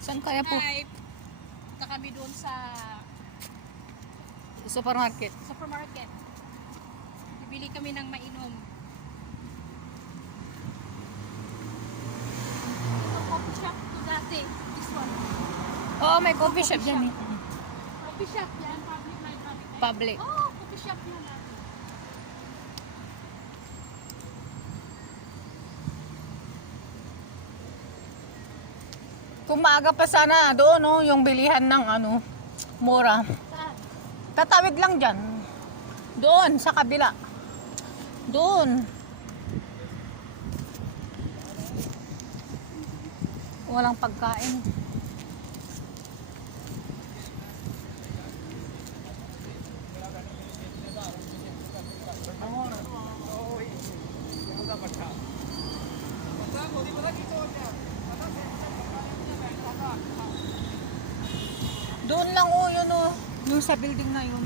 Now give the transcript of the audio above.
Saan kaya po? Ay, punta kami doon sa Supermarket. supermarket. Bibili kami ng mainom. Ito, coffee shop to dati. This one. Oo, may coffee shop dyan eh. Coffee shop yan. Public library. Public. Oh, coffee shop yan dati. Kung maaga pa sana doon, no, yung bilihan ng ano, mura. Saan? Tatawid lang dyan. Doon, sa kabila. Doon. Walang pagkain. Doon lang, oh, yun, oh. Yung sa building na yun.